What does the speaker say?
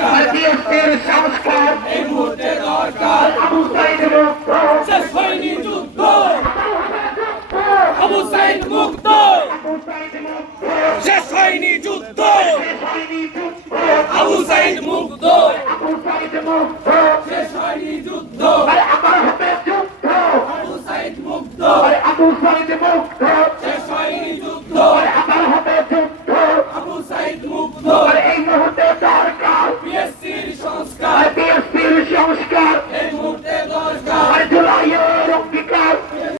ہبیو تیر संस्कार بے مُرتے درکار ابوسید مقتول جسہنی جنگ دے ابو سید مقتول ابوسید مقتول جسہنی جنگ